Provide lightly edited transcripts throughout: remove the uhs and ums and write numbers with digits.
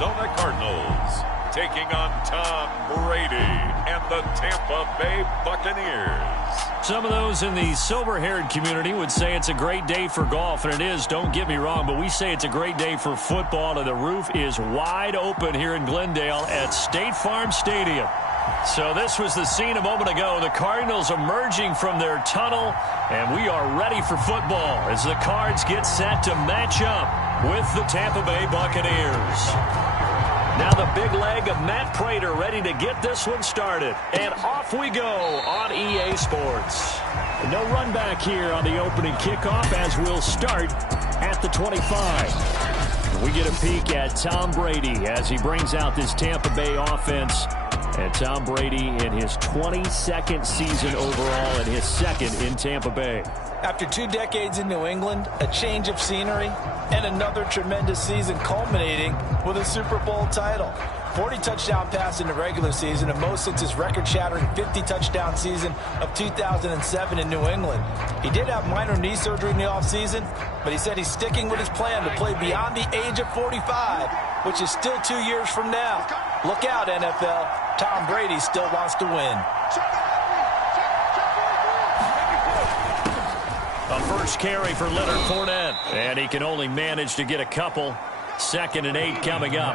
Arizona Cardinals, taking on Tom Brady and the Tampa Bay Buccaneers. Some of those in the silver-haired community would say it's a great day for golf, and it is, don't get me wrong, but we say it's a great day for football, and the roof is wide open here in Glendale at State Farm Stadium. So this was the scene a moment ago. The Cardinals emerging from their tunnel, and we are ready for football as the Cards get set to match up with the Tampa Bay Buccaneers. Now the big leg of Matt Prater ready to get this one started. And off we go on EA Sports. No run back here on the opening kickoff as we'll start at the 25. We get a peek at Tom Brady as he brings out this Tampa Bay offense. And Tom Brady in his 22nd season overall and his second in Tampa Bay. After 2 decades in New England, a change of scenery, and another tremendous season culminating with a Super Bowl title. 40 touchdown pass in the regular season, and most since his record-shattering 50-touchdown season of 2007 in New England. He did have minor knee surgery in the offseason, but he said he's sticking with his plan to play beyond the age of 45, which is still 2 years from now. Look out, NFL. Tom Brady still wants to win. A first carry for Leonard Fournette, and he can only manage to get a couple. 2nd and 8 coming up.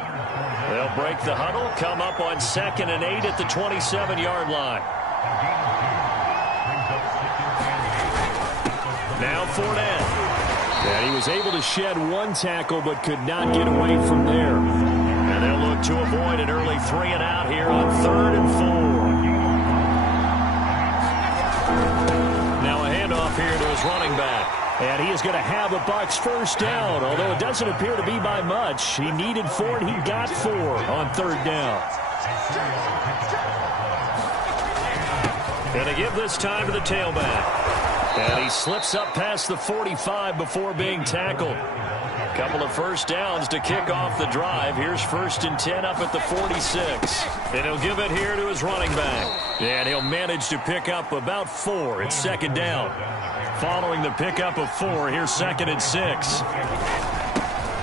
They'll break the huddle, come up on 2nd and 8 at the 27-yard line. Now Fournette. And he was able to shed 1 tackle but could not get away from there. And they'll look to avoid an early 3 and out here on 3rd and 4. Now a handoff here to his running back. And he is going to have a Bucs first down, although it doesn't appear to be by much. He needed 4, and he got 4 on 3rd down. Going to give this time to the tailback. And he slips up past the 45 before being tackled. Couple of first downs to kick off the drive. Here's 1st and 10 up at the 46. And he'll give it here to his running back. And he'll manage to pick up about 4. It's 2nd down. Following the pickup of 4, here's 2nd and 6.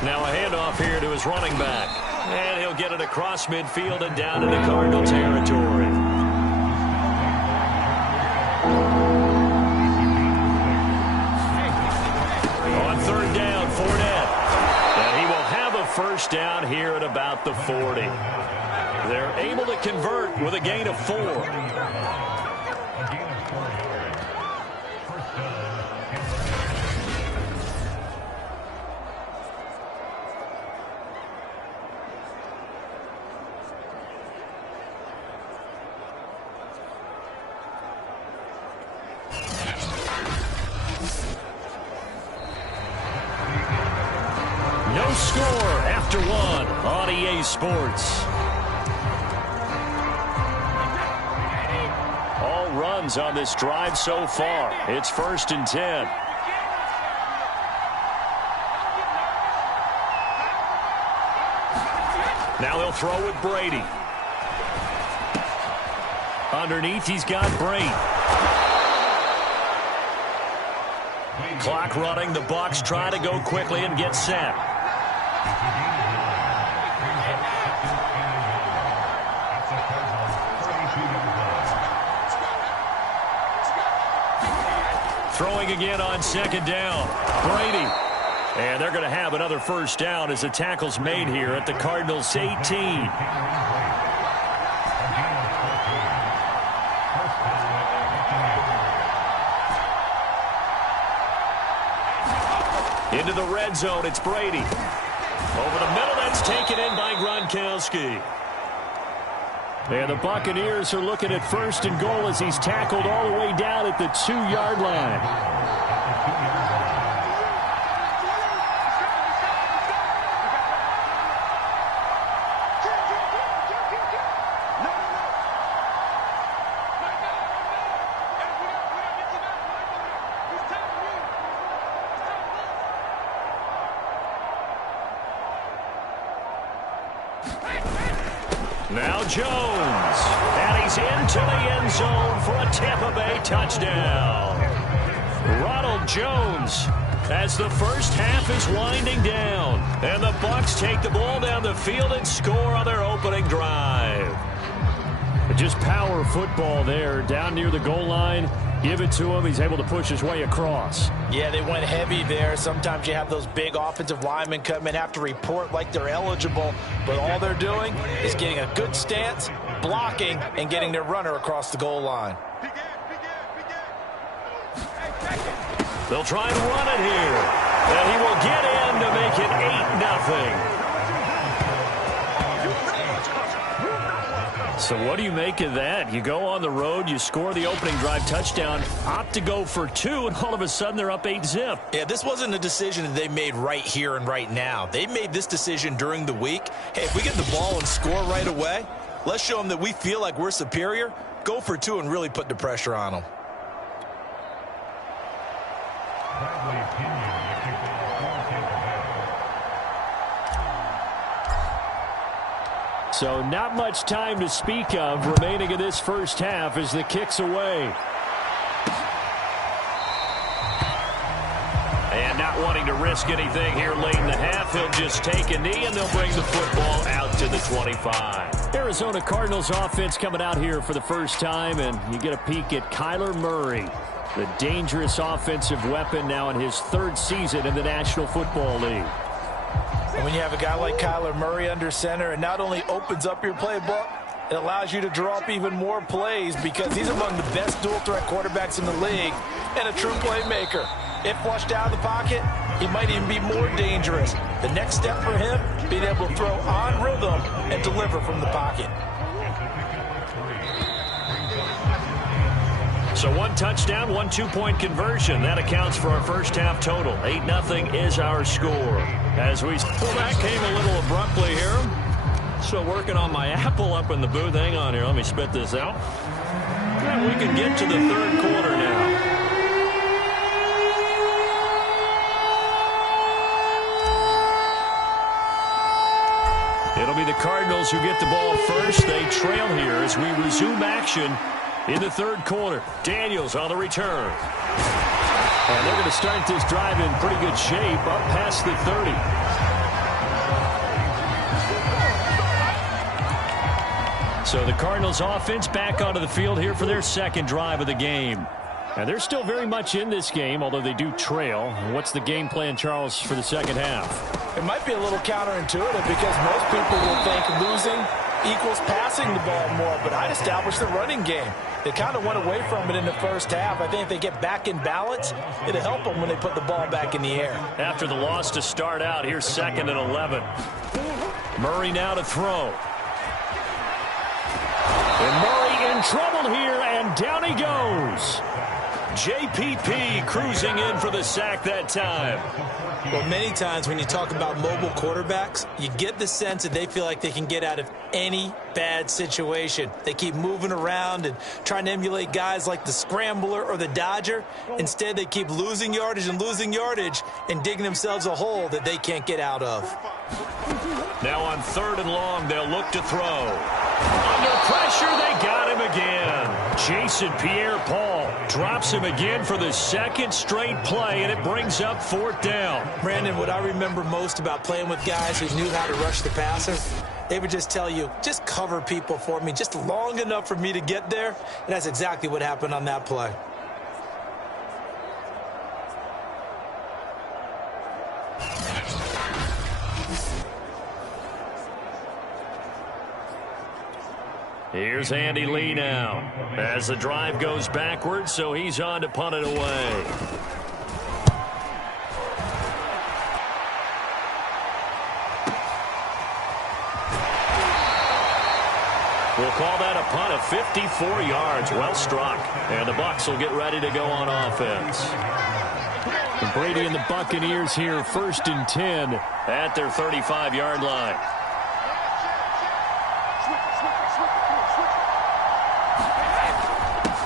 Now a handoff here to his running back. And he'll get it across midfield and down into Cardinal territory. On 3rd down, Fournette. And he will have a first down here at about the 40. They're able to convert with a gain of 4. No score after 1 on EA Sports. All runs on this drive so far. It's 1st and 10. Now they'll throw with Brady. Underneath, he's got Brady. Clock running. The Bucs try to go quickly and get set. Throwing again on 2nd down. Brady. And they're going to have another first down as the tackle's made here at the Cardinals' 18. Into the red zone, it's Brady. Over the middle, that's taken in by Gronkowski. And the Buccaneers are looking at 1st and goal as he's tackled all the way down at the 2-yard line. Now Jones, and he's into the end zone for a Tampa Bay touchdown. Ronald Jones as the first half is winding down. And the Bucs take the ball down the field and score on their opening drive. Just power football there, down near the goal line. Give it to him. He's able to push his way across. Yeah, they went heavy there. Sometimes you have those big offensive linemen come in, have to report like they're eligible, but all they're doing is getting a good stance, blocking, and getting their runner across the goal line. They'll try and run it here. And he will get in to make it 8-0. So what do you make of that? You go on the road, you score the opening drive touchdown, opt to go for 2, and all of a sudden they're up 8-0. Yeah, this wasn't a decision that they made right here and right now. They made this decision during the week. Hey, if we get the ball and score right away, let's show them that we feel like we're superior. Go for 2 and really put the pressure on them. So not much time to speak of remaining in this first half as the kick's away. And not wanting to risk anything here late in the half, he'll just take a knee and they'll bring the football out to the 25. Arizona Cardinals offense coming out here for the first time, and you get a peek at Kyler Murray, the dangerous offensive weapon now in his 3rd season in the National Football League. And when you have a guy like Kyler Murray under center, it not only opens up your playbook, it allows you to draw up even more plays because he's among the best dual-threat quarterbacks in the league and a true playmaker. If flushed out of the pocket, he might even be more dangerous. The next step for him, being able to throw on rhythm and deliver from the pocket. So 1 touchdown, 1 2-point conversion. That accounts for our first half total. 8-0 is our score. As we... Well, that came a little abruptly here. So working on my apple up in the booth. Hang on here. Let me spit this out. And we can get to the 3rd quarter now. It'll be the Cardinals who get the ball first. They trail here as we resume action in the 3rd quarter. Daniels on the return. And they're going to start this drive in pretty good shape, up past the 30. So the Cardinals offense back onto the field here for their 2nd drive of the game. And they're still very much in this game, although they do trail. What's the game plan, Charles, for the 2nd half? It might be a little counterintuitive because most people will think losing equals passing the ball more, but I'd establish the running game. They kind of went away from it in the first half. I think if they get back in balance, it'll help them when they put the ball back in the air. After the loss to start out, here's 2nd and 11. Murray now to throw. And Murray in trouble here, and down he goes. JPP cruising in for the sack that time. Well, many times when you talk about mobile quarterbacks, you get the sense that they feel like they can get out of any bad situation. They keep moving around and trying to emulate guys like the Scrambler or the Dodger. Instead, they keep losing yardage and digging themselves a hole that they can't get out of. Now on 3rd and long, they'll look to throw. Under pressure, they got him again. Jason Pierre-Paul drops him again for the 2nd straight play, and it brings up 4th down. Brandon, what I remember most about playing with guys who knew how to rush the passer, they would just tell you, just cover people for me, just long enough for me to get there. And that's exactly what happened on that play. Here's Andy Lee now as the drive goes backwards, so he's on to punt it away. We'll call that a punt of 54 yards. Well struck. And the Bucs will get ready to go on offense. And Brady and the Buccaneers here, 1st and 10 at their 35-yard line.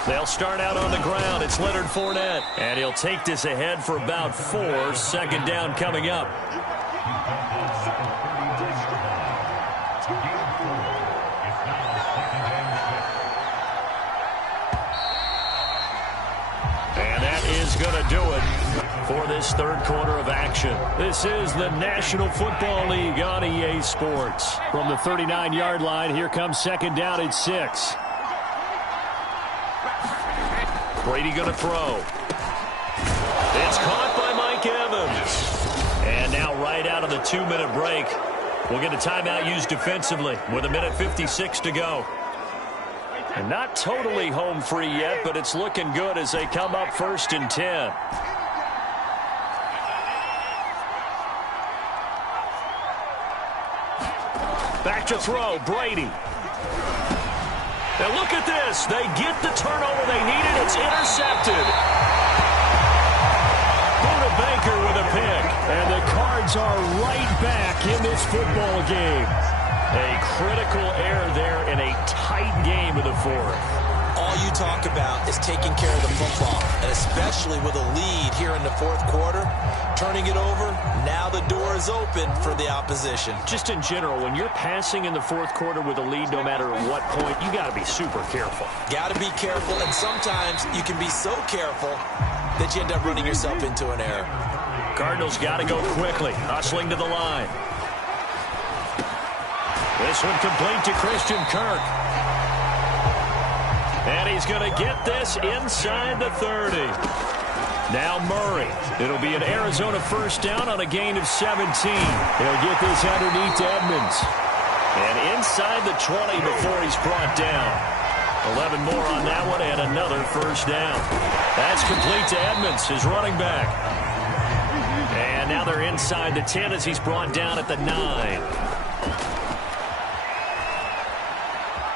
They'll start out on the ground. It's Leonard Fournette. And he'll take this ahead for about 4. 2nd down coming up. And that is going to do it for this third quarter of action. This is the National Football League on EA Sports. From the 39-yard line, here comes second down at 6. Brady going to throw. It's caught by Mike Evans. And now right out of the 2-minute break, we'll get a timeout used defensively with 1:56 to go. And not totally home free yet, but it's looking good as they come up 1st and 10. Back to throw, Brady. Now look at this. They get the turnover they needed. It's intercepted. Buda Baker with a pick. And the Cards are right back in this football game. A critical error there in a tight game of the fourth. All you talk about is taking care of the football, and especially with a lead here in the fourth quarter, turning it over, now the door is open for the opposition. Just in general, when you're passing in the fourth quarter with a lead, no matter at what point, you got to be super careful. Got to be careful, and sometimes you can be so careful that you end up running yourself into an error. Cardinals got to go quickly, hustling to the line. This one complete to Christian Kirk. And he's going to get this inside the 30. Now Murray. It'll be an Arizona first down on a gain of 17. He'll get this underneath to Edmonds. And inside the 20 before he's brought down. 11 more on that one and another first down. That's complete to Edmonds, his running back. And now they're inside the 10 as he's brought down at the 9.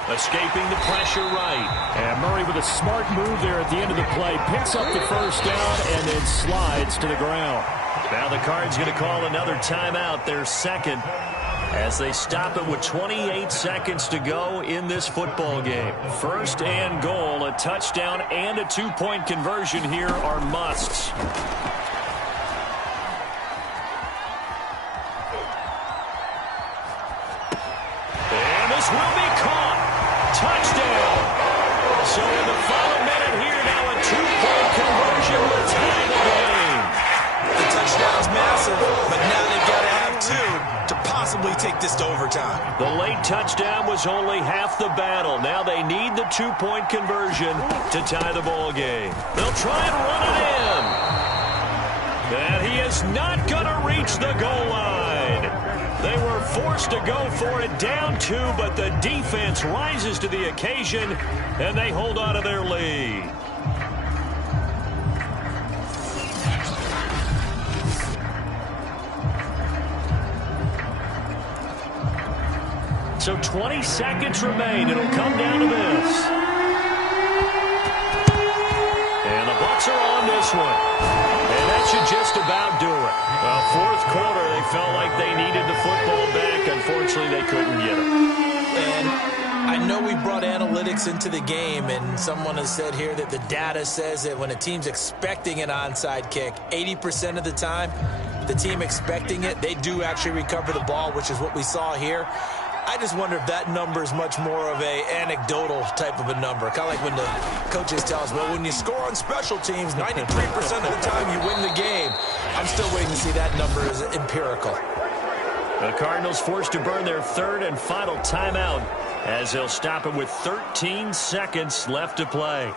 Escaping the pressure right. And Murray with a smart move there at the end of the play. Picks up the first down and then slides to the ground. Now the Cards going to call another timeout, their second, as they stop it with 28 seconds to go in this football game. First and goal, a touchdown and a 2-point conversion here are musts. And this will be caught. Touchdown. So in the final minute here, now a 2-point conversion will tie the game. The touchdown's massive, but now they've got to have 2 to possibly take this to overtime. The late touchdown was only half the battle. Now they need the 2-point conversion to tie the ball game. They'll try and run it in. And he is not going to reach the goal line. They were forced to go for it down 2, but the defense rises to the occasion, and they hold on to their lead. So 20 seconds remain. It'll come down to this. And the Bucs are on this one. And that should just about do it. Well, fourth quarter, they felt like they needed the football back. Unfortunately, they couldn't get it. And I know we brought analytics into the game, and someone has said here that the data says that when a team's expecting an onside kick, 80% of the time, the team expecting it, they do actually recover the ball, which is what we saw here. I just wonder if that number is much more of a anecdotal type of a number. Kind of like when the coaches tell us, well, when you score on special teams, 93% of the time you win the game. I'm still waiting to see that number as empirical. The Cardinals forced to burn their third and final timeout as they'll stop it with 13 seconds left to play.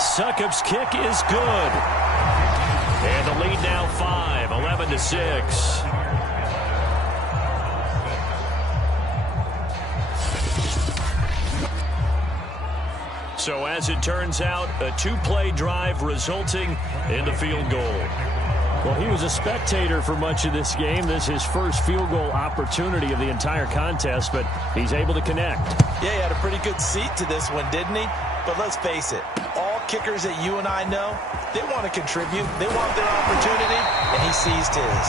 Succop's kick is good. And the lead now 5, 11-6. So as it turns out, a 2-play drive resulting in the field goal. Well, he was a spectator for much of this game. This is his first field goal opportunity of the entire contest, but he's able to connect. Yeah, he had a pretty good seat to this one, didn't he? But let's face it, all kickers that you and I know, they want to contribute. They want their opportunity, and he seized his.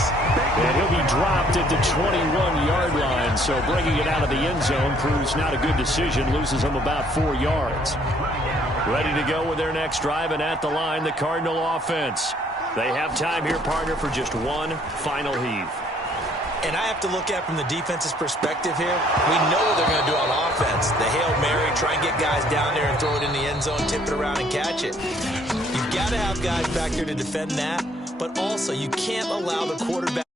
And he'll be dropped at the 21-yard line, so bringing it out of the end zone proves not a good decision, loses him about 4 yards. Ready to go with their next drive, and at the line, the Cardinal offense. They have time here, partner, for just one final heave. And I have to look at it from the defense's perspective here. We know what they're going to do on offense. The Hail Mary, try and get guys down there and throw it in the end zone, tip it around and catch it. You've got to have guys back there to defend that, but also you can't allow the quarterback